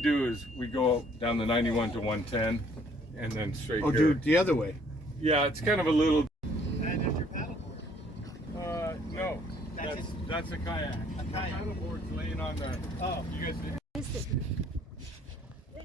do is we go down the 91 to 110 and then straight Oh, here. dude, the other way. Yeah, it's kind of a little. And there's your paddleboard. No, that's a kayak. A kayak. The paddleboard's laying on the. Oh. You guys.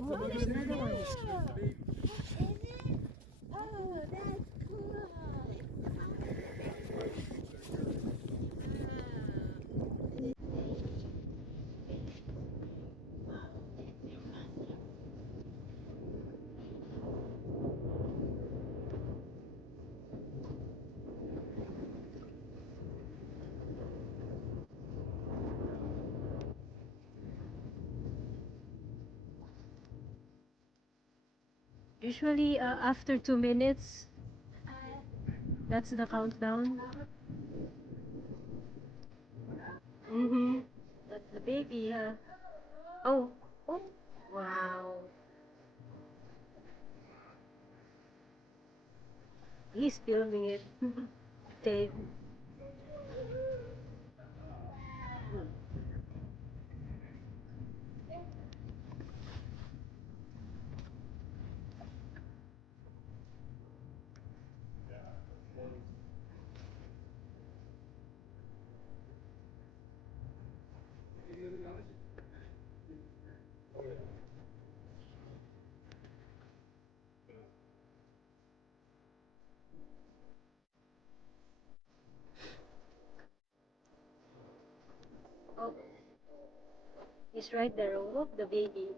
Oh, there's another one. Oh, that's cool. Usually, after 2 minutes, that's the countdown. That's the baby. Oh, oh, wow. He's filming it. Dave. Oh, he's right there. Oh, look, the baby.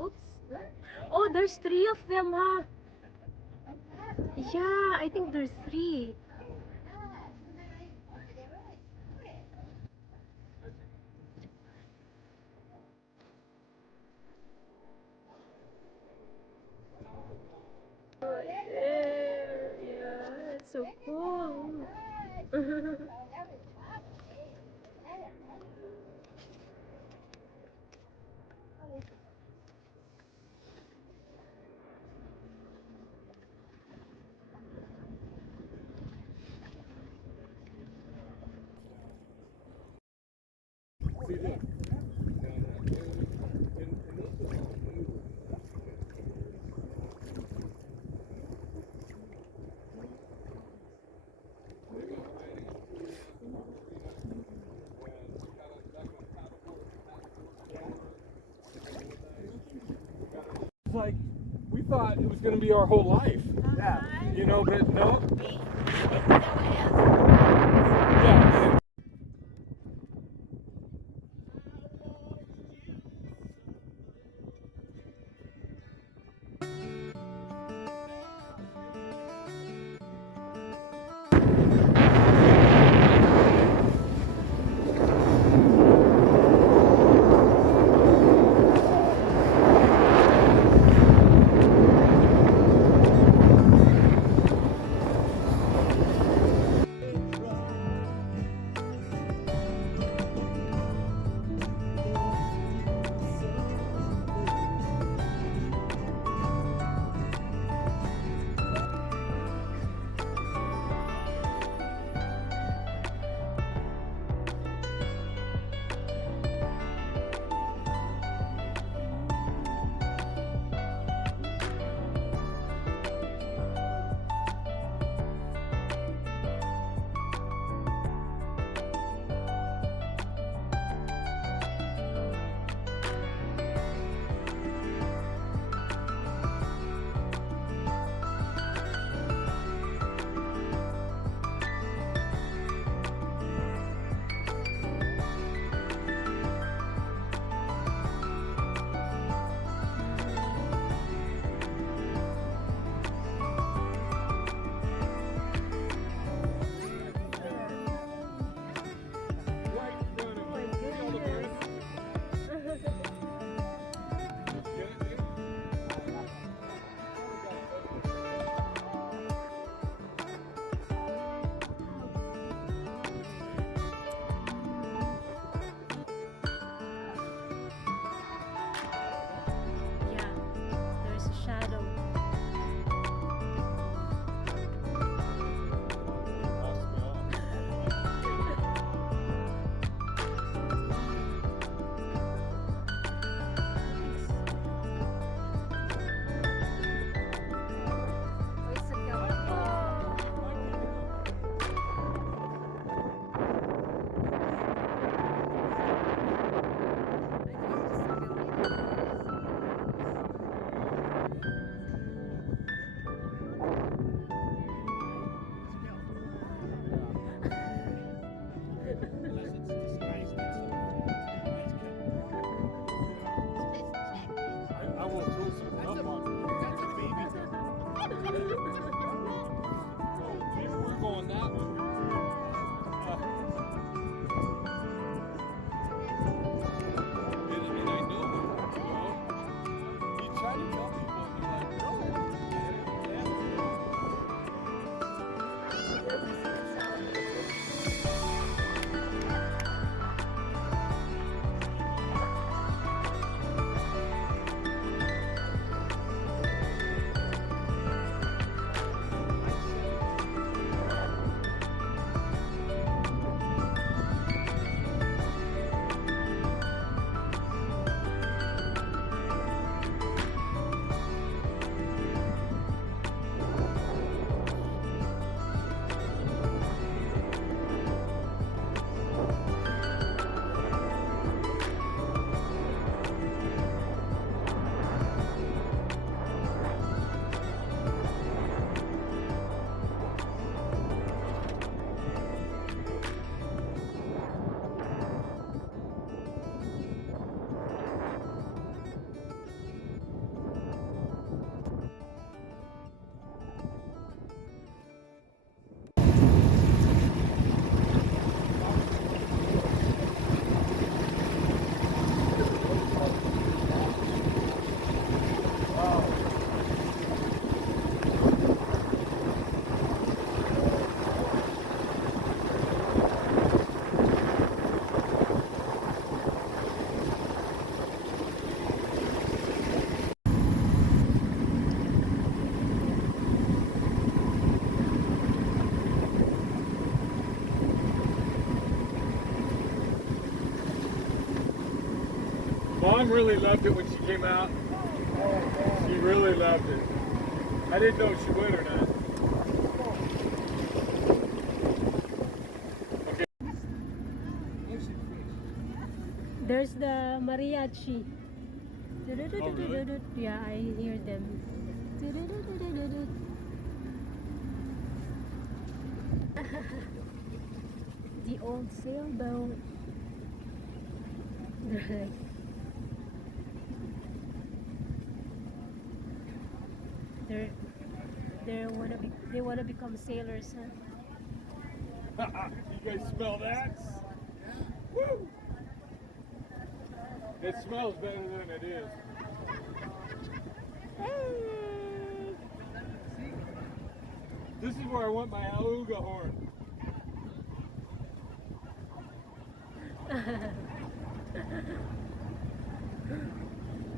Oops. Oh, there's 3 of them, huh? Yeah, I think there's 3. Yeah, it's so cool. Like we thought it was going to be our whole life. Yeah. You know, but no. Yes. Mom really loved it when she came out. She really loved it. I didn't know if she would or not. There's the mariachi. Oh, really? Yeah, I hear them. The old sailboat. They wanna become sailors, huh? You guys smell that? Woo! It smells better than it is. Hey! This is where I want my Aluga horn.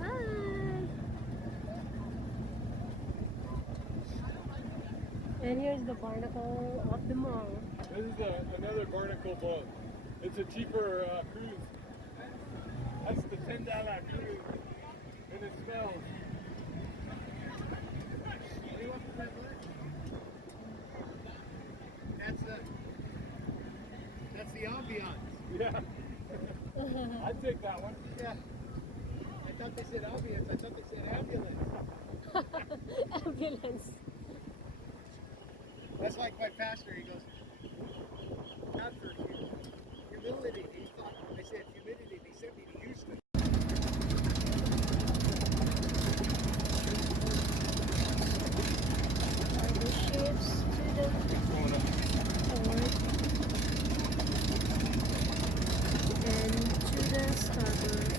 Hi! And here's the barnacle of the mall. This is another barnacle boat. It's a cheaper cruise. That's the $10 cruise. And it smells. What do you want for that word? That's the ambiance. Yeah. I'd take that one. Yeah. I thought they said ambiance. I thought they said ambulance. Ambulance. That's like my pastor. He goes, not for humility. He thought I said humidity. He sent me to Houston. Cargo ships to the port and to the starboard.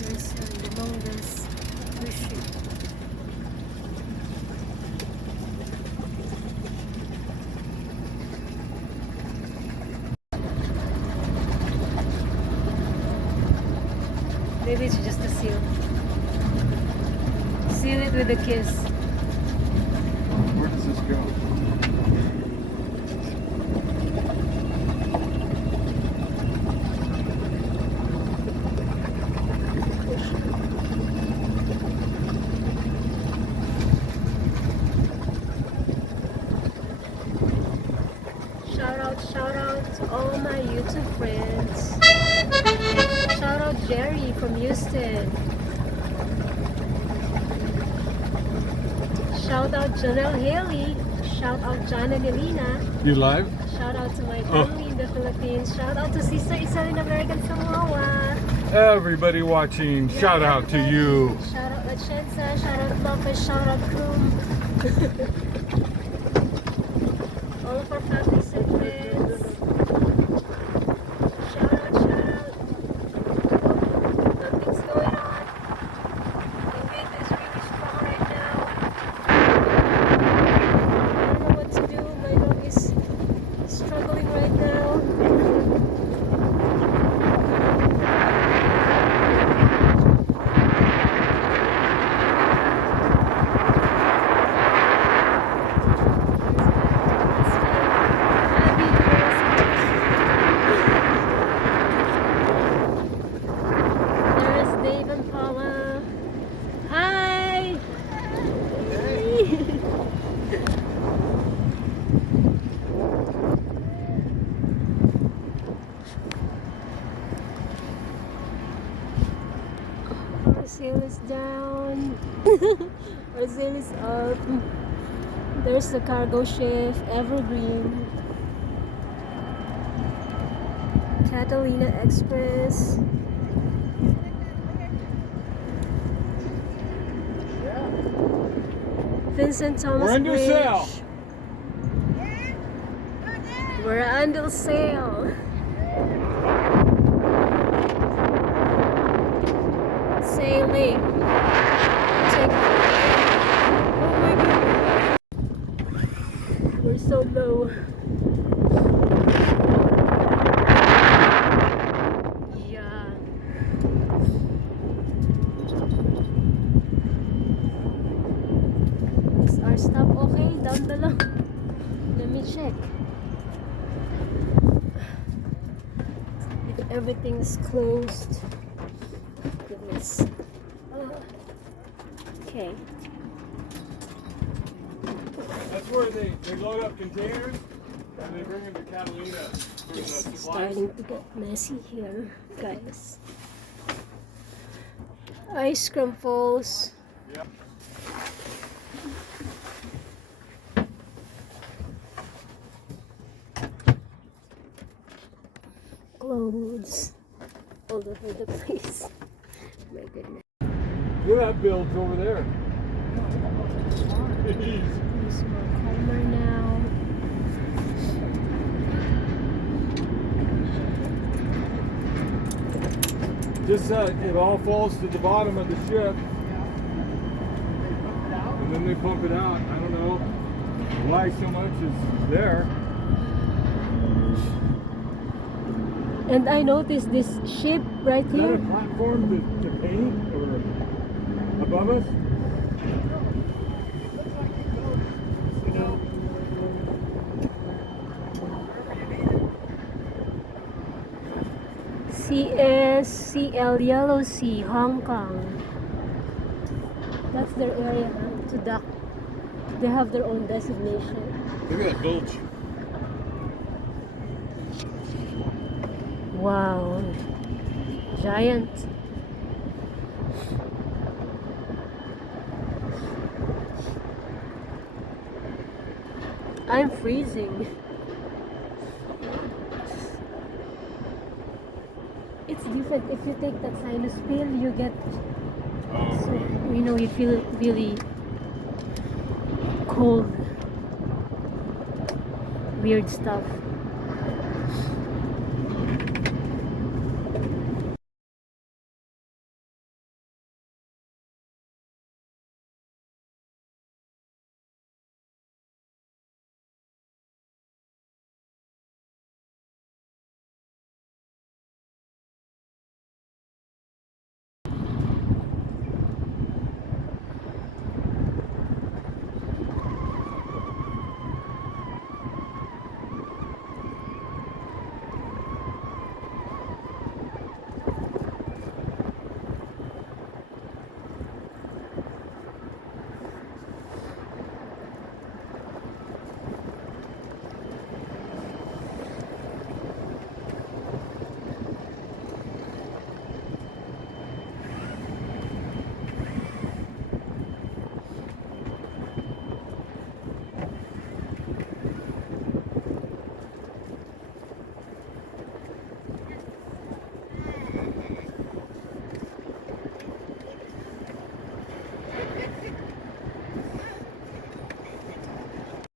There's the longest cruise ship. Maybe it's just a seal. Seal it with a kiss. Where does this go? Shout out to all my YouTube friends. Shout out Jerry from Houston. Shout out Janelle Haley. Shout out John and Elena. You live? Shout out to my family in the Philippines. Shout out to Sister Isel in American Samoa. Everybody watching, shout out to you. Shout out Lachenza. Shout out Lopez. Shout out Kroom. All of our families and friends. Shout out, shout out. Nothing's going on. The wind is really strong right now. I don't know what to do. My dog is struggling right now. There's Dave and Paula. Hi! Our sail is down. Our sail is up. There's the cargo ship, Evergreen. Catalina Express. Vincent Thomas We're under Bridge. sail. We're under sail. Sailing. Take. Oh my god. We're so low. Yeah. Is our stop okay? Down below. Let me check. If everything's closed. Give It's okay. That's where they load up containers and they bring them to Catalina for the It's supplies. starting to get messy here, guys. Ice cream falls. Yeah. Clothes all over the place. My goodness. Look at that build's over there. Jeez. It's more calmer now. Just it all falls to the bottom of the ship and then they pump it out. I don't know why so much is there. And I noticed this ship right Is that a here. platform to paint or above us? Looks like it goes, you know, wherever you need it. CSCL Yellow Sea, Hong Kong. That's their area to dock. They have their own designation. Look at that bulge. Wow. Giant. I'm freezing. It's different. If you take that sinus pill, you get so, you know, you feel really cold. Weird stuff.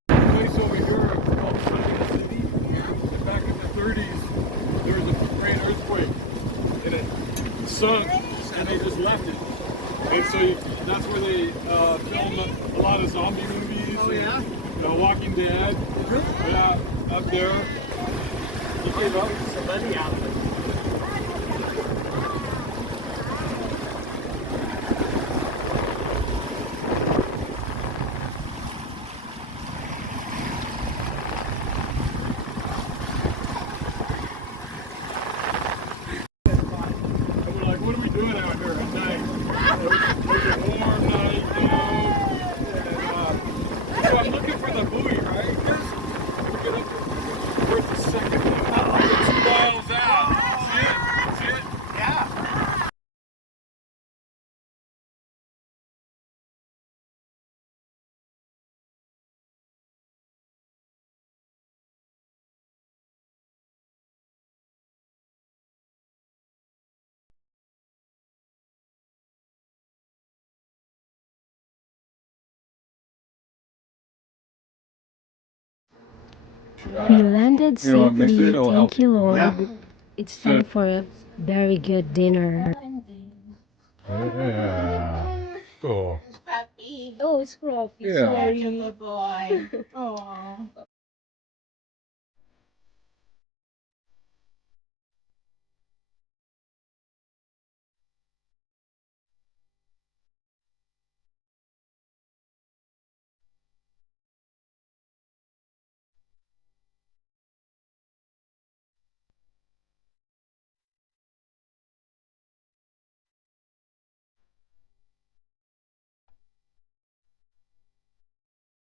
Place over here called Sunny City. And back in the 30s, there was a great earthquake and it sunk and they just left it. And so that's where they film a lot of zombie movies. Oh, yeah? And, Walking Dead. Yeah, up there. You gave up? Somebody out there. And we're like, what are we doing out here at night? It was a warm night, you know. And so I'm looking for the buoy, right? We get up there. Where's the second one? 2 miles out. See it? See it? Yeah. We landed You want mix safely. it? It'll Thank help. you, Lord. Yeah. It's time for a very good dinner. Yeah. Cool. Puppy. Oh, it's Rocky. Yeah. Sorry. Good boy. Aw.